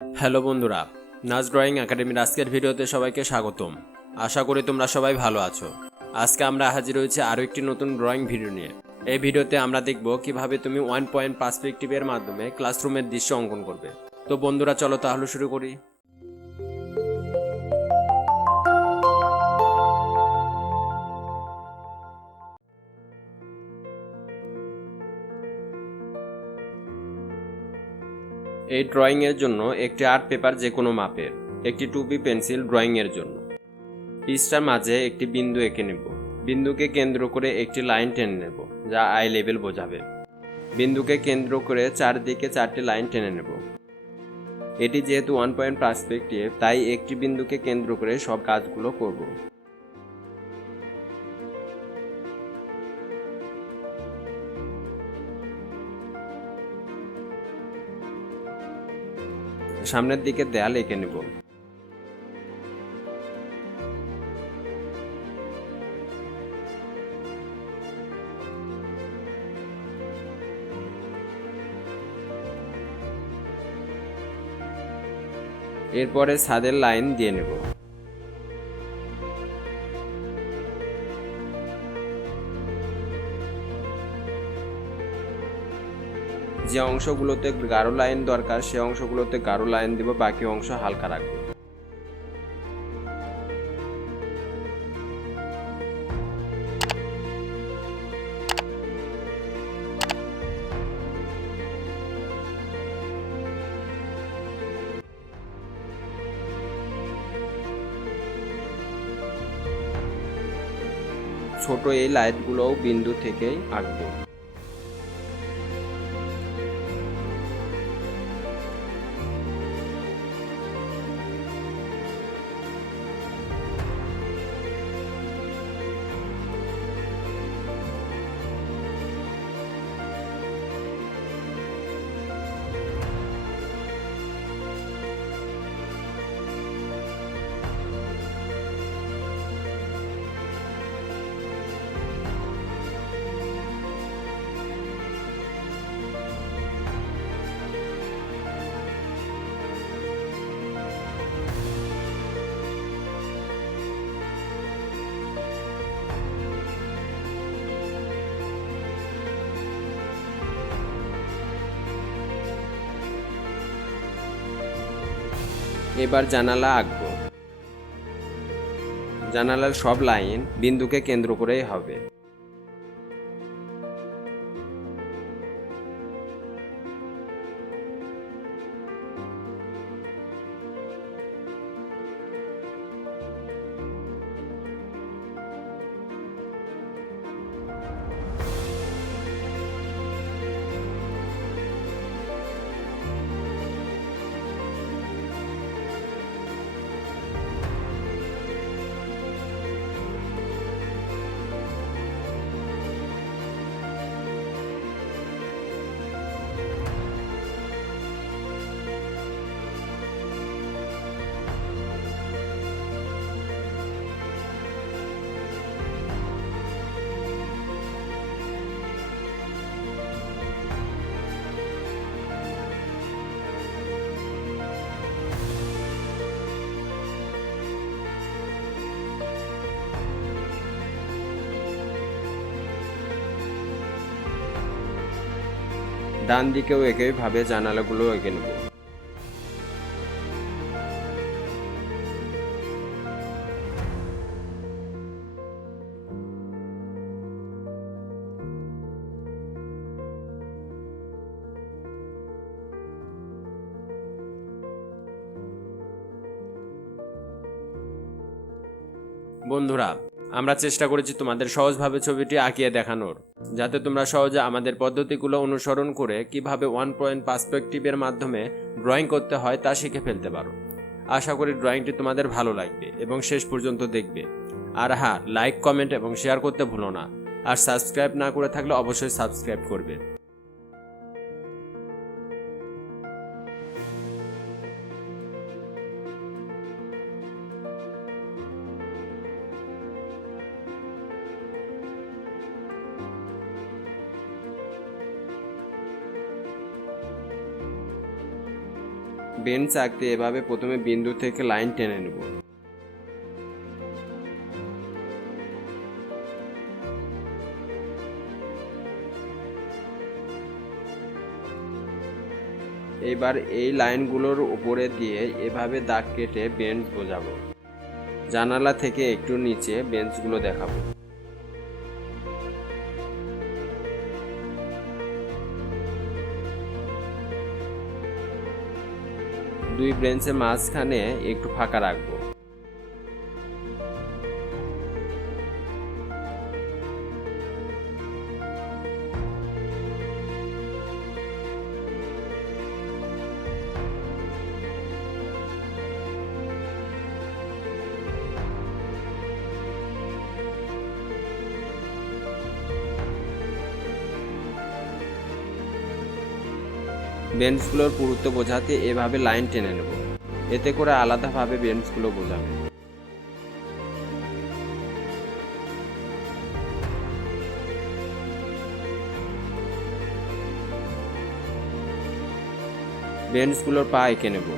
Hello বন্ধুরা, নাচ drawing একাডেমির আজকের ভিডিওতে সবাইকে স্বাগতম। আশা করি তোমরা সবাই ভালো আছো। আজকে আমরা হাজির হয়েছি আরও একটি নতুন ড্রয়িং ভিডিও নিয়ে। এই ভিডিওতে আমরা দেখব কিভাবে তুমি 1 পয়েন্ট পার্সপেক্টিভের মাধ্যমে ক্লাসরুমের দৃশ্য অঙ্কন করবে। তো বন্ধুরা চলো তাহলে শুরু করি। এই ড্রয়িংয়ের জন্য একটি আর্ট পেপার যে কোনো মাপের, একটি 2B পেন্সিল ড্রয়িংয়ের জন্য। পিচটার মাঝে একটি বিন্দু এঁকে নেব। বিন্দুকে কেন্দ্র করে একটি লাইন টেনে নেব, যা আই লেভেল বোঝাবে। বিন্দুকে কেন্দ্র করে চারদিকে 4টি লাইন টেনে নেব। এটি যেহেতু 1 পয়েন্ট পার্সপেক্টিভ, তাই একটি বিন্দুকে কেন্দ্র করে সব কাজগুলো করব। সামনের দিকে দেয়াল এঁকে নেব। এরপরে ছাদের লাইন দিয়ে নেব। যে অংশগুলোতে গাঢ় লাইন দরকার সে অংশগুলোতে গাঢ় লাইন দিব, বাকি অংশ হালকা রাখবো। ছোট এই লাইটগুলোও বিন্দু থেকেই আঁকবো। এবার জানালা আঁকবো। জানালার সব লাইন বিন্দুকে কেন্দ্র করেই হবে। ডান দিকেও একইভাবে জানালাগুলো এঁকে নেব। বন্ধুরা, আমরা চেষ্টা করেছি তোমাদের সহজভাবে ছবিটি আঁকিয়ে দেখানোর, যাতে তোমরা সহজে আমাদের পদ্ধতিগুলো অনুসরণ করে কিভাবে 1 পয়েন্ট পার্সপেক্টিভের মাধ্যমে ড্রয়িং করতে হয় তা শিখে ফেলতে পারো। আশা করি ড্রয়িংটি তোমাদের ভালো লাগবে এবং শেষ পর্যন্ত দেখবে। আর হ্যাঁ, লাইক, কমেন্ট এবং শেয়ার করতে ভুলো না। আর সাবস্ক্রাইব না করে থাকলে অবশ্যই সাবস্ক্রাইব করবে। বেঞ্চ আঁকতে এভাবে প্রথমে বিন্দু থেকে লাইন টেনে নেব। এবার এই লাইনগুলোর উপরে দিয়ে এভাবে দাগ কেটে বেঞ্চ বোঝাবো। জানালা থেকে একটু নিচে বেঞ্চগুলো দেখাবো। দুই বেঞ্চের মাঝখানে একটু ফাঁকা রাখবো। বেঞ্চগুলোর পুরুত্ব বোঝাতে এভাবে লাইন টেনে নেব, এতে করে আলাদাভাবে বেঞ্চগুলো বোঝাবে। বেঞ্চগুলোর পা এঁকে নেব।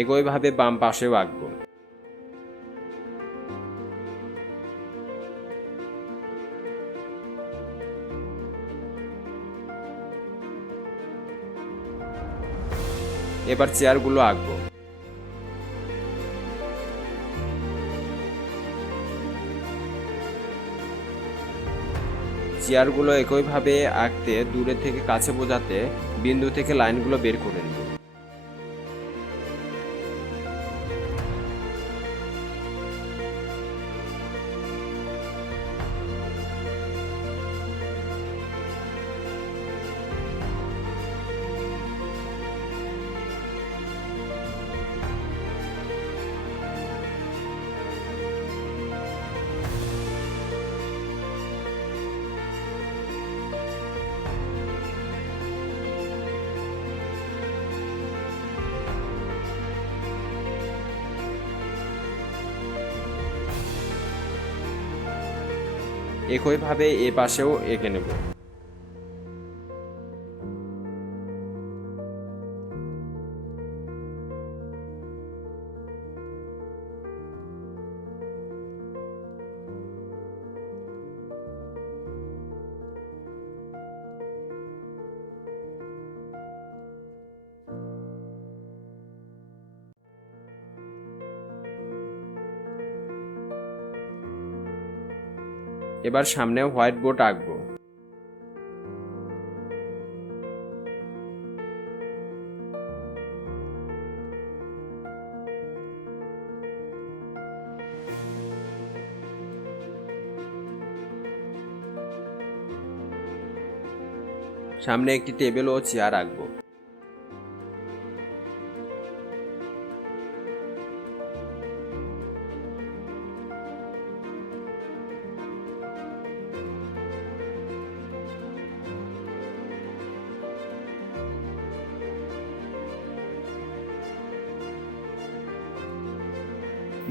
একইভাবে বাম পাশেও আঁকবো। এবার চেয়ারগুলো আঁকবো। চেয়ারগুলো একইভাবে আঁকতে দূরে থেকে কাছে বোঝাতে বিন্দু থেকে লাইনগুলো বের করে নেব। একইভাবে এ পাশেও এঁকে নেব। এবার সামনে হোয়াইট বোর্ড আঁকবো। সামনে একটি টেবিল ও চেয়ার রাখবো।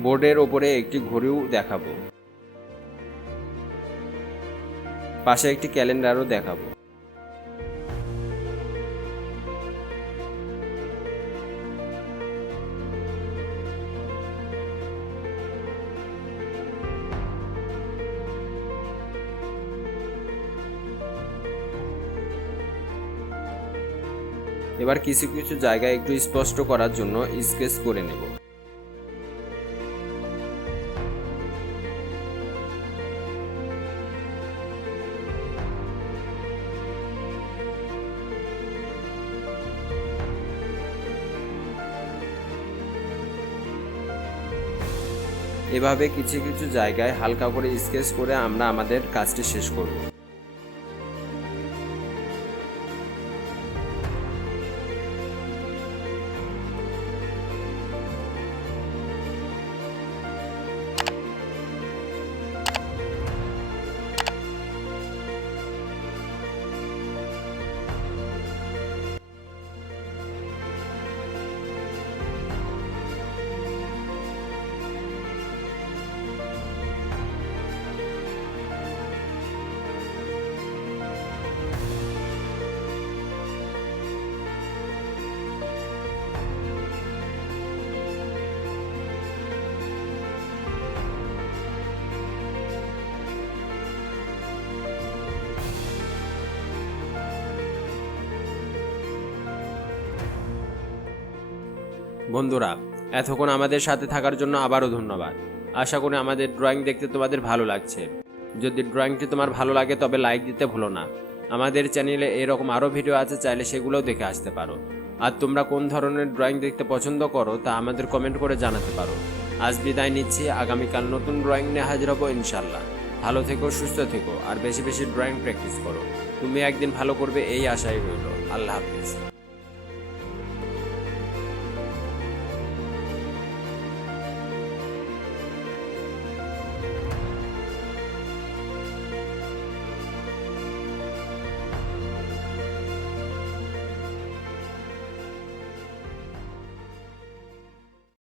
বোর্ডের ওপরে একটি ঘড়িও দেখাবো। পাশে একটি ক্যালেন্ডারও দেখাবো। এবার কিছু কিছু জায়গা একটু স্পষ্ট করার জন্য স্কেচ করে নেব। এভাবে কিছু কিছু জায়গায় হালকা করে স্কেচ করে আমরা আমাদের কাজটি শেষ করব। বন্ধুরা, এতক্ষণ আমাদের সাথে থাকার জন্য আবারও ধন্যবাদ। আশা করি আমাদের ড্রয়িং দেখতে তোমাদের ভালো লাগছে। যদি ড্রয়িংটি তোমার ভালো লাগে তবে লাইক দিতে ভুলো না। আমাদের চ্যানেলে এরকম আরও ভিডিও আছে, চাইলে সেগুলোও দেখে আসতে পারো। আর তোমরা কোন ধরনের ড্রয়িং দেখতে পছন্দ করো তা আমাদের কমেন্ট করে জানাতে পারো। আজ বিদায় নিচ্ছি, আগামীকাল নতুন ড্রয়িং নিয়ে হাজির হবো ইনশাল্লাহ। ভালো থেকো, সুস্থ থেকো আর বেশি বেশি ড্রয়িং প্র্যাকটিস করো। তুমি একদিন ভালো করবে এই আশাই রইল। আল্লাহ হাফিজ।